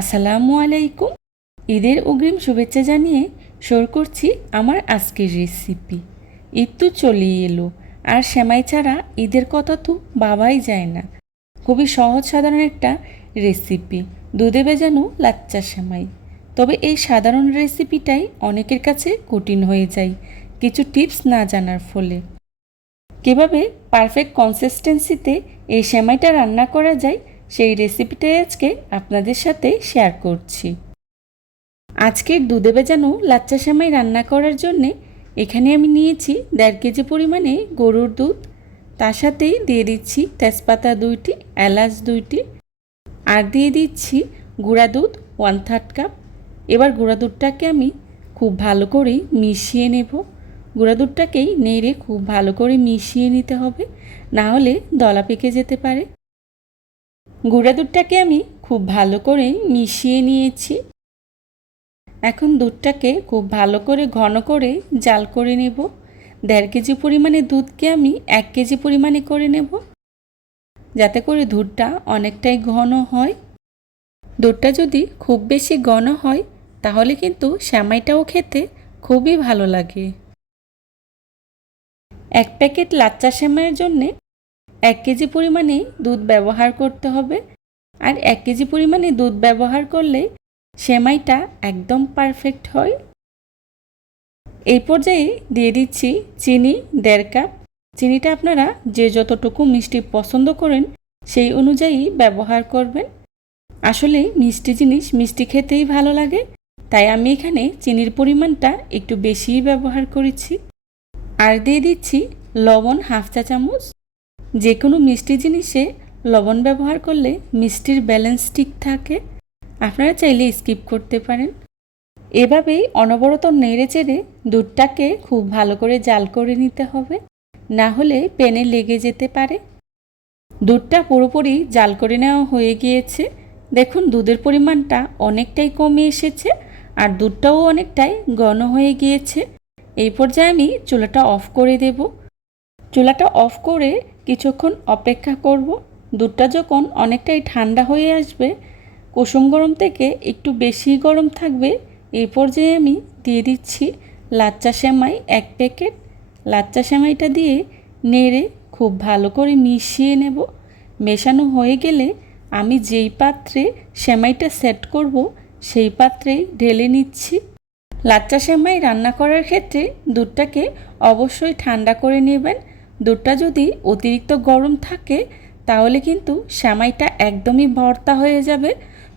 আসসালামু আলাইকুম। ঈদের অগ্রিম শুভেচ্ছা জানিয়ে শুরু করছি আমার আজকের রেসিপি ঈদ তো চলেই এলো, আর সেমাই ছাড়া ঈদের কথা তো বাবাই যায় না। খুবই সহজ সাধারণ একটা রেসিপি দুধে ভেজানো লাচ্চা সেমাই। তবে এই সাধারণ রেসিপিটাই অনেকের কাছে কঠিন হয়ে যায়, কিছু টিপস না জানার ফলে। কীভাবে পারফেক্ট কনসিস্টেন্সিতে এই সেমাইটা রান্না করা যায় সেই রেসিপিটাই আজকে আপনাদের সাথে শেয়ার করছি। আজকের দুধে ভেজানো লাচ্চা সামাই রান্না করার জন্যে এখানে আমি নিয়েছি দেড় কেজি পরিমাণে গরুর দুধ, তার সাথেই দিয়ে দিচ্ছি তেজপাতা দুইটি, এলাচ দুইটি, আর দিয়ে দিচ্ছি গুঁড়া দুধ ওয়ান থার্ড কাপ এবার গুঁড়া দুধটাকে আমি খুব ভালো করে মিশিয়ে নেব। গুঁড়া দুধটাকেই নেড়ে খুব ভালো করে মিশিয়ে নিতে হবে, না হলে দলা পেকে যেতে পারে। গুঁড়া দুধটাকে আমি খুব ভালো করে মিশিয়ে নিয়েছি। এখন দুধটাকে খুব ভালো করে ঘন করে জাল করে নেব। দেড় কেজি পরিমাণে দুধকে আমি এক কেজি পরিমাণে করে নেব। যাতে করে দুধটা অনেকটাই ঘন হয়। দুধটা যদি খুব বেশি ঘন হয়, তাহলে কিন্তু শ্যামাইটাও খেতে খুবই ভালো লাগে। এক প্যাকেট লাচ্চা সেমাইয়ের জন্যে এক কেজি পরিমাণে দুধ ব্যবহার করতে হবে আর এক কেজি পরিমাণে দুধ ব্যবহার করলে সেমাইটা একদম পারফেক্ট হয়। এই পর্যায়ে দিয়ে দিচ্ছি চিনি দেড় কাপ। চিনিটা আপনারা যে যতটুকু মিষ্টি পছন্দ করেন সেই অনুযায়ী ব্যবহার করবেন। আসলে মিষ্টি জিনিস মিষ্টি খেতেই ভালো লাগে, তাই আমি এখানে চিনির পরিমাণটা একটু বেশিই ব্যবহার করেছি। আর দিয়ে দিচ্ছি লবণ হাফ চা চামচ। যে কোনো মিষ্টি জিনিসে লবণ ব্যবহার করলে মিষ্টির ব্যালেন্স ঠিক থাকে। আপনারা চাইলে স্কিপ করতে পারেন। এভাবেই অনবরত নেড়ে চেড়ে দুধটাকে খুব ভালো করে জাল করে নিতে হবে। না হলে পেনে লেগে যেতে পারে। দুধটা পুরোপুরি জাল করে নেওয়া হয়ে গিয়েছে। দেখুন, দুধের পরিমাণটা অনেকটাই কমে এসেছে আর দুধটাও অনেকটাই ঘন হয়ে গিয়েছে। এই পর্যায়ে আমি চুলাটা অফ করে দেব। চুলাটা অফ করে কিছুক্ষণ অপেক্ষা করব। দুধটা যখন অনেকটাই ঠান্ডা হয়ে আসবে, কুসুম গরম থেকে একটু বেশি গরম থাকবে, এই পর্যায়ে আমি দিয়ে দিচ্ছি লাচ্চা সেমাই এক প্যাকেট। লাচ্চা সেমাইটা দিয়ে নেড়ে খুব ভালো করে মিশিয়ে নেব। মেশানো হয়ে গেলে আমি যেই পাত্রে সেমাইটা সেট করব, সেই পাত্রে ঢেলে নিচ্ছি। লাচ্চা সেমাই রান্না করার ক্ষেত্রে দুধটাকে অবশ্যই ঠান্ডা করে নেবেন। দুধটা যদি অতিরিক্ত গরম থাকে, তাহলে কিন্তু সেমাইটা একদমই ভর্তা হয়ে যাবে।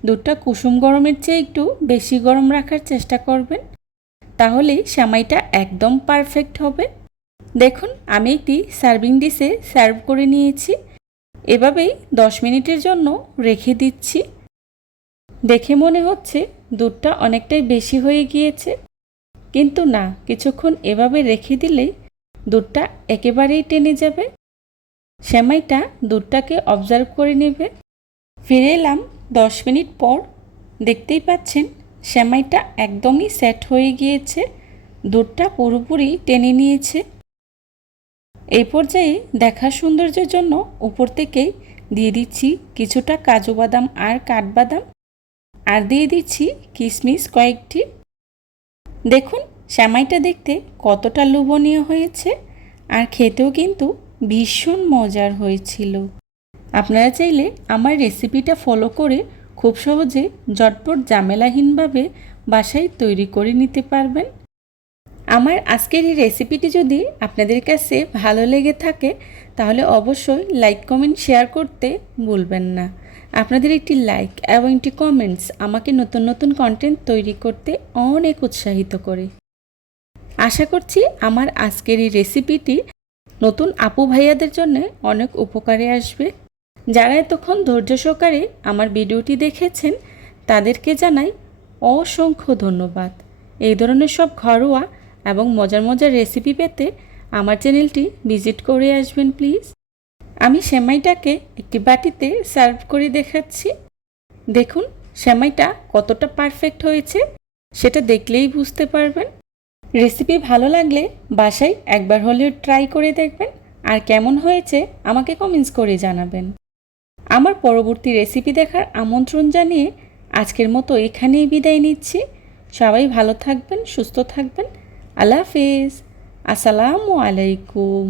দুধটা কুসুম গরমের চেয়ে একটু বেশি গরম রাখার চেষ্টা করবেন তাহলেই সেমাইটা একদম পারফেক্ট হবে। দেখুন, আমি একটি সার্ভিং ডিশে সার্ভ করে নিয়েছি। এভাবেই দশ মিনিটের জন্য রেখে দিচ্ছি। দেখে মনে হচ্ছে দুধটা অনেকটাই বেশি হয়ে গিয়েছে। কিন্তু না, কিছুক্ষণ এভাবে রেখে দিলেই দুধটা একেবারেই টেনে যাবে। সেমাইটা দুধটাকে অবজার্ভ করে নেবে। ফিরে এলাম দশ মিনিট পর। দেখতেই পাচ্ছেন, সেমাইটা একদমই সেট হয়ে গিয়েছে। দুধটা পুরোপুরি টেনে নিয়েছে। এই পর্যায়ে দেখার সৌন্দর্যের জন্য উপর থেকেই দিয়ে দিচ্ছি কিছুটা কাজু বাদাম আর কাঠবাদাম। আর দিয়ে দিচ্ছি কিশমিশ কয়েকটি। দেখুন শ্যামাইটা দেখতে কতটা লোভনীয় হয়েছে আর খেতেও কিন্তু ভীষণ মজার হয়েছিল। আপনারা চাইলে আমার রেসিপিটা ফলো করে খুব সহজে ঝটপট ঝামেলাহীনভাবে বাসায় তৈরি করে নিতে পারবেন। আমার আজকের এই রেসিপিটি যদি আপনাদের কাছে ভালো লেগে থাকে, তাহলে অবশ্যই লাইক, কমেন্ট, শেয়ার করতে ভুলবেন না। আপনাদের একটি লাইক এবং একটি কমেন্টস আমাকে নতুন নতুন কন্টেন্ট তৈরি করতে অনেক উৎসাহিত করে। আশা করছি আমার আজকের এই রেসিপিটি নতুন আপু ভাইয়াদের জন্য অনেক উপকারে আসবে। যারা এতক্ষণ ধৈর্য সহকারে আমার ভিডিওটি দেখেছেন, তাদেরকে জানাই অসংখ্য ধন্যবাদ। এই ধরনের সব ঘরোয়া এবং মজার মজার রেসিপি পেতে আমার চ্যানেলটি ভিজিট করে আসবেন প্লিজ। আমি সেমাইটাকে একটি বাটিতে সার্ভ করে দেখাচ্ছি। দেখুন, সেমাইটা কতটা পারফেক্ট হয়েছে, সেটা দেখলেই বুঝতে পারবেন। রেসিপি ভালো লাগলে বাসায় একবার হলেও ট্রাই করে দেখবেন। আর কেমন হয়েছে আমাকে কমেন্টস করে জানাবেন। আমার পরবর্তী রেসিপি দেখার আমন্ত্রণ জানিয়ে আজকের মতো এখানেই বিদায় নিচ্ছি। সবাই ভালো থাকবেন, সুস্থ থাকবেন। আল্লাহ হাফিজ। আসসালামু আলাইকুম।